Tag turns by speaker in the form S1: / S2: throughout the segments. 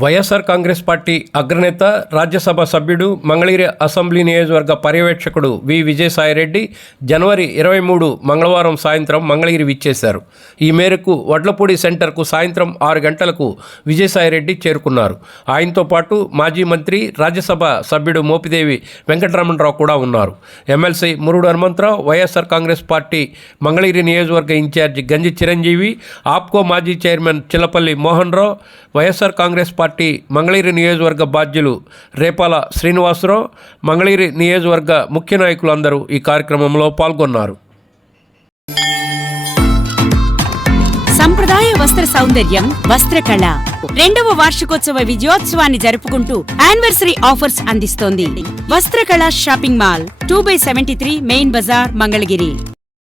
S1: YSR Congress party అగ్రనేత రాజ్యసభ సభ్యుడు Mangalagiri assembly నియోజకవర్గ పర్యవేక్షకుడు వి విజయసాయిరెడ్డి జనవరి ఇరవై మూడు మంగళవారం సాయంత్రం మంగళగిరి విచ్చేశారు. ఈ మేరకు వడ్లపూడి సెంటర్కు సాయంత్రం ఆరు గంటలకు విజయసాయిరెడ్డి చేరుకున్నారు. ఆయనతో పాటు మాజీ మంత్రి రాజ్యసభ సభ్యుడు మోపిదేవి వెంకటరమణరావు కూడా ఉన్నారు. MLC Murudu Hanumantharao YSR Congress party Mangalagiri నియోజకవర్గ ఇన్ఛార్జి గంజి చిరంజీవి ఆప్కో మాజీ chairman Chillapalli Mohan Rao YSR Congress party Mangalagiri నియోజకవర్గ బాధ్యులు రేపాల శ్రీనివాసరావు మంగళగిరి నియోజకవర్గ ముఖ్య నాయకులందరూ ఈ కార్యక్రమంలో పాల్గొన్నారు.
S2: సంప్రదాయ వస్త్ర సౌందర్యం వస్త్రకళ రెండవ వార్షికోత్సవ విజయోత్సవాన్ని జరుపుకుంటూ యానివర్సరీ ఆఫర్స్ అందిస్తోంది. Vastrakala shopping mall two by seventy three main Bazar Mangalagiri.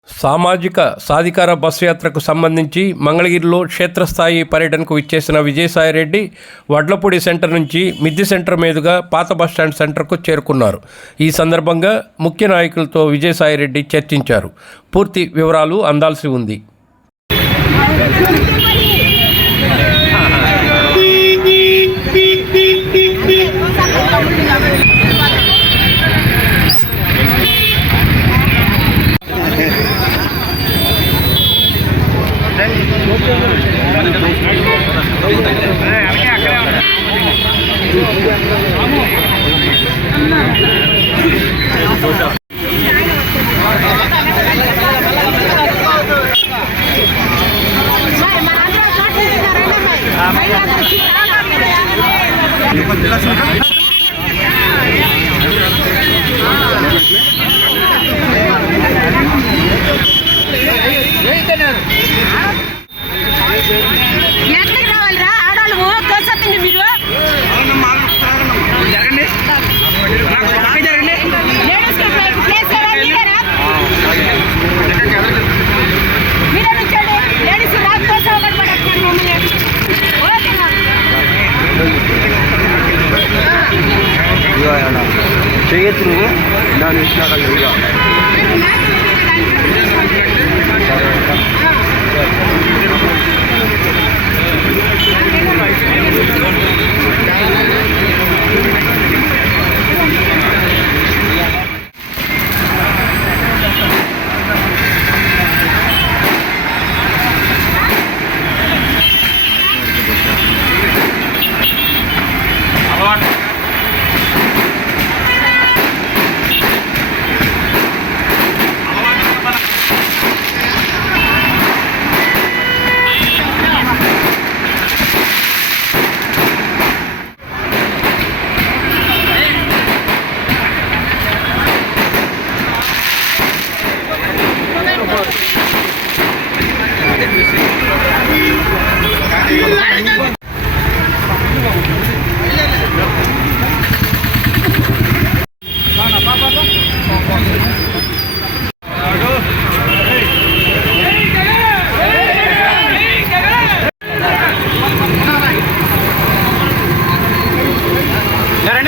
S1: సామాజిక సాధికార బస్సు యాత్రకు సంబంధించి మంగళగిరిలో క్షేత్రస్థాయి పర్యటనకు విచ్చేసిన విజయసాయిరెడ్డి వడ్లపూడి సెంటర్ నుంచి మిద్ది సెంటర్ మీదుగా పాత బస్టాండ్ సెంటర్కు చేరుకున్నారు. ఈ సందర్భంగా ముఖ్య నాయకులతో విజయసాయిరెడ్డి చర్చించారు. పూర్తి వివరాలు అందాల్సి ఉంది.
S3: Gracias. 되겠더라고 나는
S4: 시작할 여기가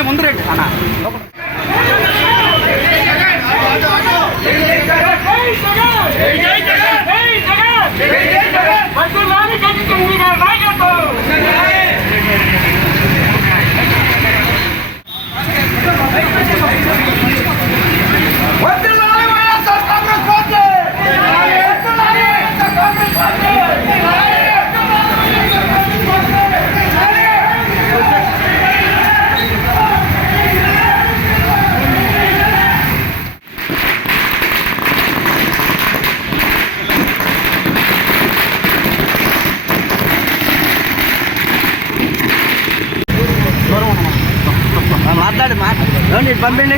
S4: ముందు రండి. అన్న పంపిండి